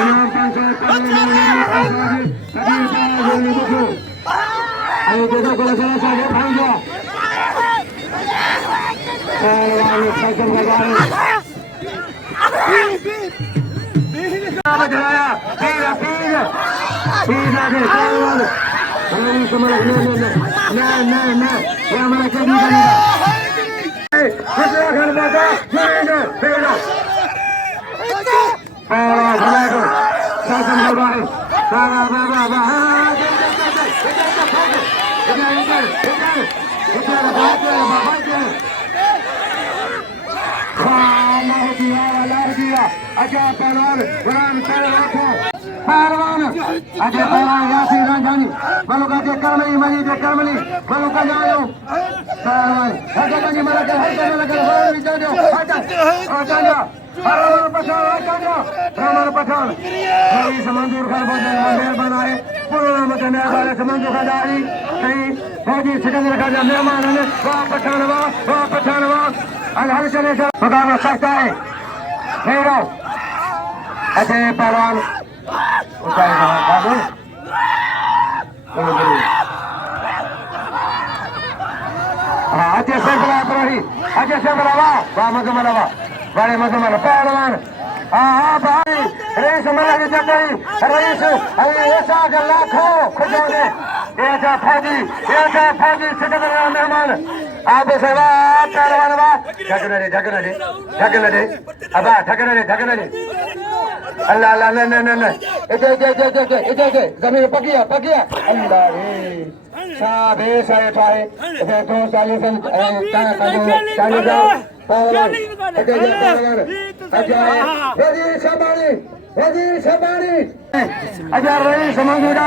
इनाम 500 ayo kita kalau selesai dia panggil kalau sakit kagak apa jaya pira pira pira deh kalau ini semua nah yang mereka di sana kita akan baca mana pira para sakit kagak baba अच्छा पहलवान पहलवान अच्छा पहलवान यासीर रंजानी बलू का जे करमली मजी जे करमली बलू का जायो पहलवान हटा मजी मरा कर होर भी जाओ हटा जा रामन पठान भाई समंदूर खान बोल मेहरबान आए पूरा मकान वाले समंदूर खान दारी कहीं फौजी सिकंदर खान मेहमान है वाह पठानवा अलहर चले मकान सकता है हेरो अच्छे पहलवान ऊंचाई बाबू अच्छे से वाह मजमला बड़े मजमला पहलवान हाँ भाई रईस मला की जगह रईस ऐसा लाखों खुजोने ऐसा फौजी सिकंदर मेहमान आप सेवा पहलवान वाह ढकना दे अबा ढकना दे अल्लाह न इधर जमीन पकिया अल्लाह रे साबे साए पाए तो सालिसन चालीस पहलवान अच्छा वजीर शबानी अच्छा रईस मंगूदा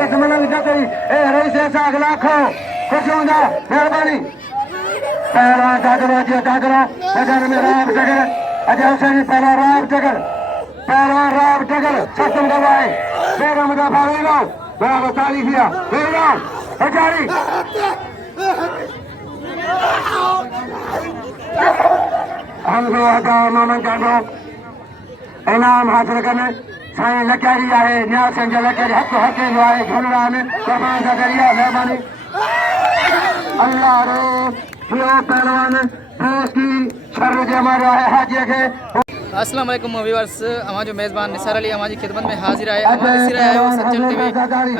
रसमलन जकई ए रईस ऐसा लाखों खुश होगा मेहरबानी पहलवान दादरा बदन में राम टकर अच्छा हुसैन पहलवान राम टकर सत्संग करवाए मेरा मुदाफा वेगा बराबर तारीफ किया वेगा हजारी हम लोग हटा मामन कांडो इनाम हासिल करने साईं लकारी आहे न्यास संजय लकारी हक जो आहे झूलड़ा में कुर्बान का करिया मेहरबानी अल्लाह रे यो पहलवान दोस्त की शर्र जे हमारा है हाजी के अस्सलाम वालेकुम व्यूअर्स हमारा जो मेज़बान निसार अली हमारी खिदमत में हाजिर है हमारे सिरा है वो सच्चन टीवी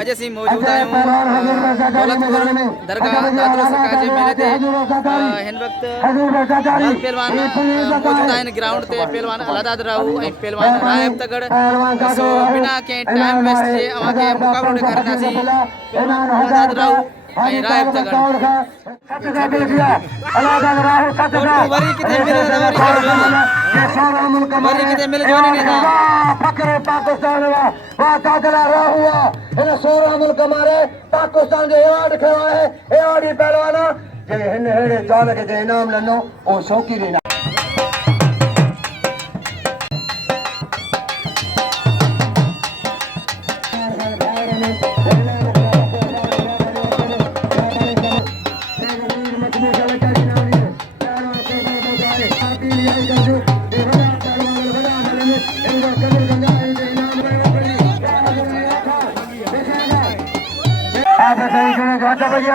आज ऐसी मौजूद है दौलतपुर दरगाह दादरा सरकार जे मेले थे हिन वक्त पहलवान मौजूद है ग्राउंड ते पहलवान अलादाद राहू ए पहलवान रायब तगड़ सो बिना के टाइम वेस्ट जे अवा के मुकाबलो करनासी पहलवान अलादाद राहू ए रायब तगड़ अलादाद राहू सतगा वरी किते मिले जोनी ने था फकर पाकिस्तान वाह दादरा राहू इन 16 मुल्क हमारे पाकिस्तान जो अवार्ड खड़ा है अवार्ड पहलवान जे हिन हेड़े चाल के जे इनाम लनो ओ शौकी रे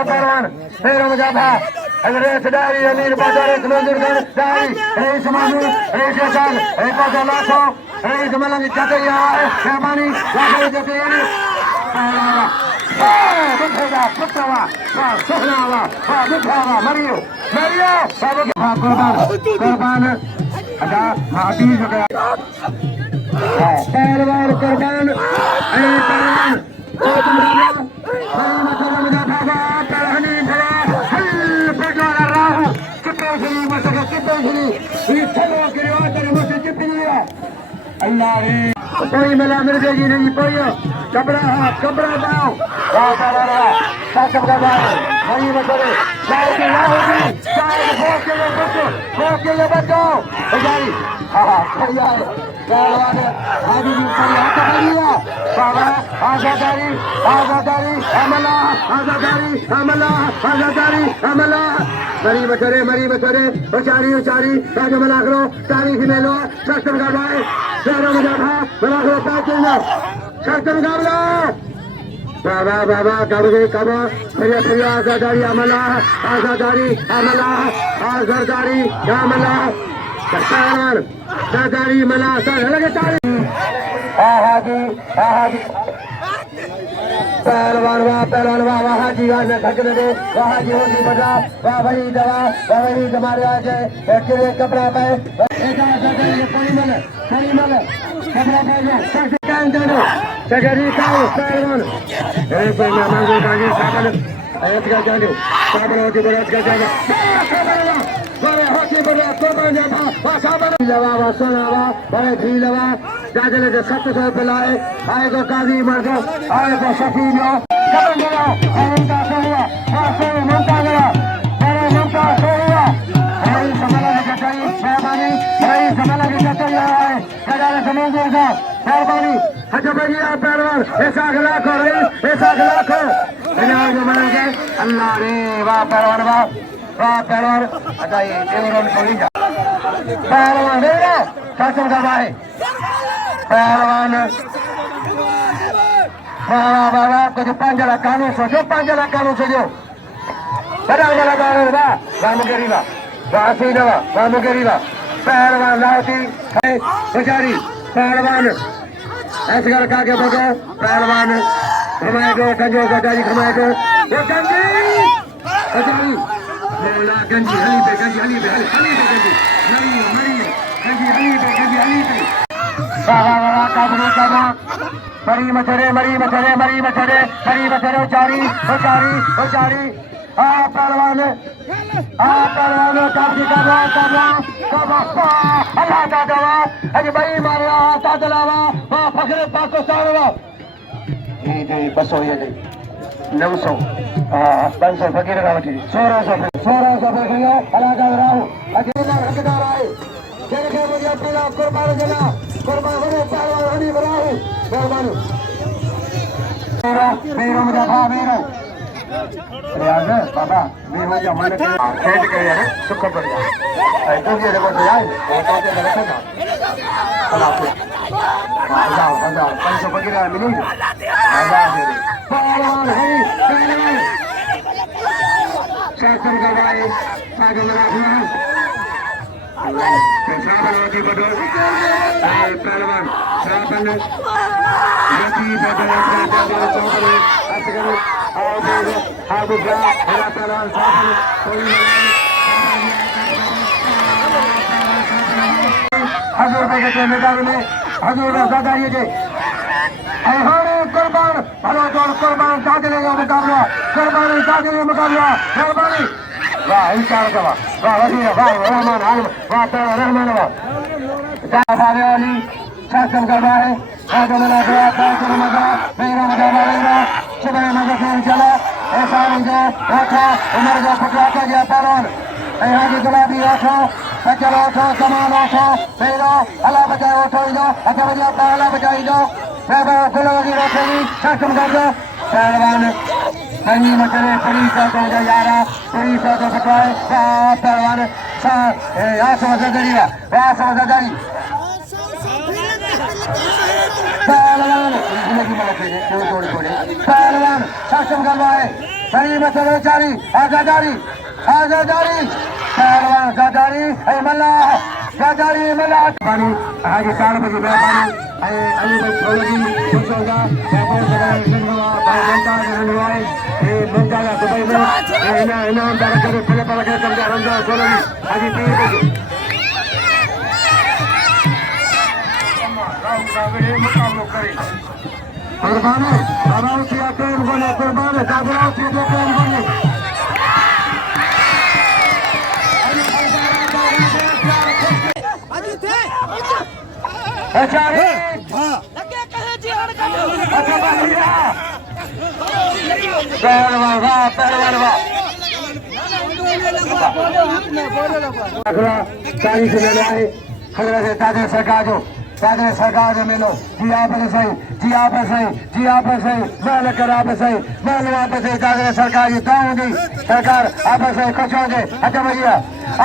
पहलवान मेरा मुजाफा रईस डायरी अमीर बाजार मंजूर डायरी रईस मामूल रईस साल बाजार लाखों रईस मलंग जतैया मेहरबानी लाखों जतैया बुखेगा पुत्रवा सुखनावा बुखावा मरियो सब कुर्बान अदा महाबीर हो गया पहलवान कुर्बान अल्लाह रे कोई मिला मिल जाएगी नहीं पोयो कबरा दाओ सासब का दाओ नहीं बचरे के लिए बचाओ जारी बढ़िया है आदि भी बढ़िया बाबा आजादारी हमला मरी बचरे उचारी राजमला करो तारीख में लो सस्तर का प्यारा मजा था बड़ा होता चलना शर्त मुकाबला बाबा बाबा कब गई कब फिर आजादारी अमला आजादारी अमला आजादारी अमला पहलवान आजादारी मला लगे ताली हाजी पहलवान वाह हाजी वाह ठकने दे वाह हाजी होगी बजा वाह भाई दवा वाह भाई हमारे आज किरे कपड़ा पे एक आजादारी परिमल कपड़ा पे कान दे सगरी काओ पहलवान ए पे मांगो काजी साबन आयत का जाने साबन होती बरत का जाने बड़े होती बड़े कुर्बान जा साबन लवा वा सोनावा बड़े भी लवा जाजले के 700 पिलाए आए को काजी मर गो आए को शकीलो कब गया उनका सोया आसे मुंता गया बड़े मुंता सोया भाई समला के चाहिए मेहरबानी भाई समला के चाहिए आए कदाले समझो का मेहरबानी अच्छा भैया पहलवान ऐसा खिला को इनाम जो मिलेंगे अल्लाह रे वाह पहलवान अच्छा ये देवरन कोई जा पहलवान मेरा शासन का भाई पहलवान वाह कुछ 5 लाख कानून सोचो बड़ा वाला बारे वाह वाह सीधा वाह मुगेरीवा पहलवान लाती है बेचारी पहलवान ऐसे कर के बोलो पहलवान घुमाए गो कंजो गजारी घुमाए गो वो गजारी मौला गंजी हली पे गंजी हली पे वाह काबरू काबा मरी मछरे उचारी पहलवान काफी कबा अल्लाह का दवा अज भाई मारा तादलावा वाह फखरे पाकिस्तान वा ये 200 ये 900 500 फकीर का वठी 1600 पे गया अल्लाह का राहु अकेला हकदार आए देखे मुझे अपना कुर्बान जना कुर्बान बने पहलवान हनी राहु मेहरबानी मेरा मुजफ्फर मेरा रियाज बाबा वी हो जा मन के खेत के यार सुख पड़ जा ऐसे ये देखो तो यार तो के देखो ना अल्लाह 500 पकड़ा मिली अल्लाह दे पहलवान है शासन का भाई सागर रखना पेशाब रोटी बदो पहलवान शासन रोटी बदो चौधरी असगर आगे जा मेरा पहलवान शासन कोई हजूर के मैदान में हजूर ज्यादा ये हमारे कुर्बान भलो जोड़ कुर्बान साजले का मुकाबला कुर्बानी साजले मुकाबला मेहरबानी वाह इंशाअल्लाह का वाह वजीर वाह रहमान आलम वाह तेरा रहमान वाह जाफर अली शासन कर रहा है आगे मना गया ताकि मजा मेरा मजा मारेगा सुबह मजा से चला ऐसा नहीं जो रखा उमर का पकड़ा गया पहलवान यहाँ की गुलाबी रखो चलो उठो सामान उठो मेरा अल्लाह बचाए उठो जाओ अच्छा बजा अल्लाह बचाई जाओ गुलाबी रखेगी शासन कर दो पहलवान गंजी मचले पुलिस को यारा पुलिस को पकड़ाए पहलवान आसमदारी पहलवान शासन करवाए गंजी मचले चारी आजादारी पहलवान आजादारी मल्ला पानी आज 4 बजे मेहरबानी अली भाई थोड़ी खुशोगा दुबई में इनाम दार करे पले पले के समझा रंजा सोलवी आज 3 बजे मुकाबला करे कुर्बान आराम से आकर बने कुर्बान दाबराव से कौन बने अचारे लगे कहे जी हड़ काटो अच्छा बाहिरा पहलवान वाह अगला 40 ले आए हजरत ताजे सरकार जो मिलो जी आप सही मान कर आप सही ताजे सरकार की होगी सरकार आप सही खुश होंगे अच्छा भैया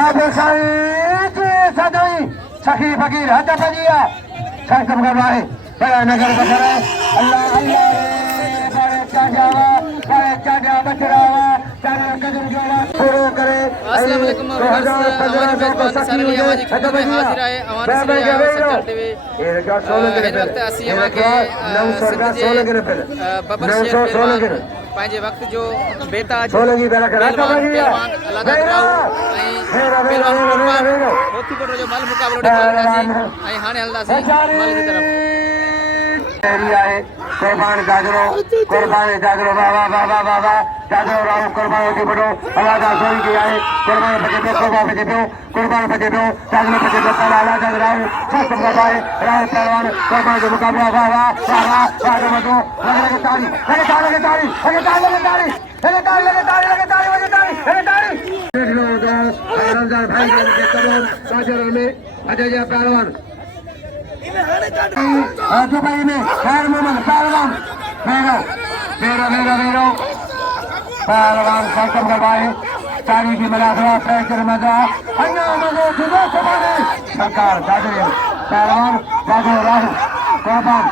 आप सही सदाई सखी फकीर अच्छा भैया शासन कर रहा है बड़ा नगर बसर है अल्लाह अल्लाह बड़े चाजावा बच रहा हुआ चारों कदम जो पूरे करे अस्सलाम वालेकुम व्यूअर्स हमारे मेजबान निसार अली हमारी खिदमत में हाजिर है हमारे सिरे आयो सज्जन टीवी इन वक्त असी अमा के बबर शेर पहलवान पंहिंजे वक्त जो बेताज पहलवान अल्लाह ताला पहलवान कुर्बान होती कोट जो मल मुकाबलो ॾेखारींदासीं ऐं हाणे हलंदासीं मल जी तरफ़ कुर्बान जागरो बाबा बाबा बाबा जागरो राहु कुर्बान होती बड़ो अल्लाह का सोई की आए कुर्बान बचे दो कुर्बान बचे दो जागरो बचे दो कल अल्लाह का राहु सब बाबाए राहु पहलवान कुर्बान के मुकाबला बाबा बाबा बाबा मतो लगे ताली रमजान भाई के कदम साजर में अजय पहलवान दुबई में खैर मोहम्मद पहलवान मेरो पहलवान संकम करवाए चारी की मलाखरा पैकर मजा अन्ना मजो जुदो समाने सरकार जागरे पहलवान जागो राहु कुर्बान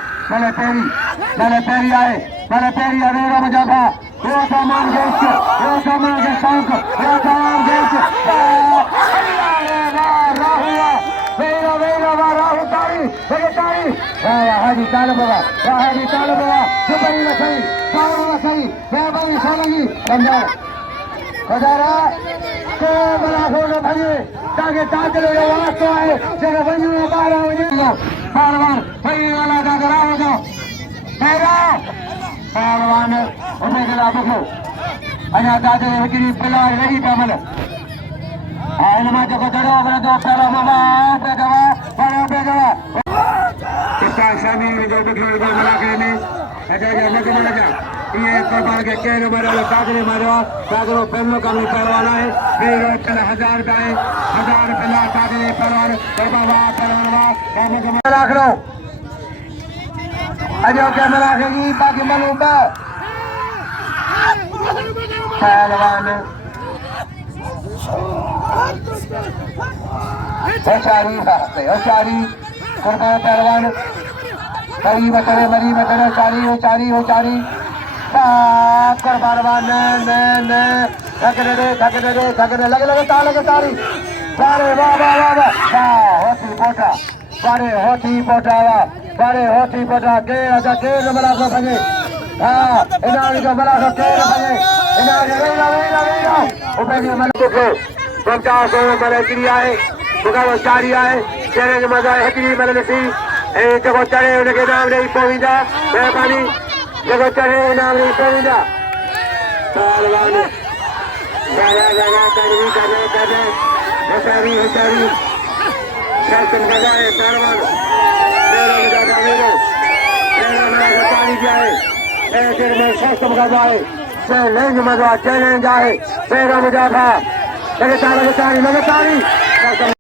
चले पेरी आए मेरो मजा था यो सामान के शौक यो सामान के राहु तारी हाजी चाल बाबा दुबई में सही सावन में सही बेबई सोलंगी रमजान खजारा को मलाखो न भजे ताके ताकले जो वास्तो है जगह वञो ॿाहिरां वञो पहलवान भई वाला जागरा वञो मेरा पहलवान उन गला बुखो अञा दादे हिकिड़ी पिलाड़ रही पिया मल हिन मां जेको दड़ो वरंदो पहिरियों मामा पे गवा किसान शामी जो बुखो मलाखे में अजा ये कुर्बान के केर मारो सागरो पहलो का भी पहलवान है मेरो चल 1000 रुपए 1000 रुपया सागरे पहलवान पहलवान राख लो अजो कैमरा रखेगी बाकी मालूम बा पहलवान होशारी कुर्बान पहलवान मरी बतरे चारी कुर्बान थकने लगे तारी सारे वाह होती पोटा के नंबर आपको भजे हाँ इनाम जो बड़ा सो के भजे इनाम मैंने क्रिया है मुकाबलो जारी है चेहरे जो मजा हिकिड़ी मैंने ॾिसी ऐं जेको चढ़े हुनखे इनाम ॾेई पवंदा महिरबानी जेको चढ़े इनाम ॾेई पवंदा पहलवान होशियारी शासन गजाए पहलवान ताली जाए शासन गजाए चैलेंज मजा चैलेंज आहे पहिरों मुझा था लगे ताली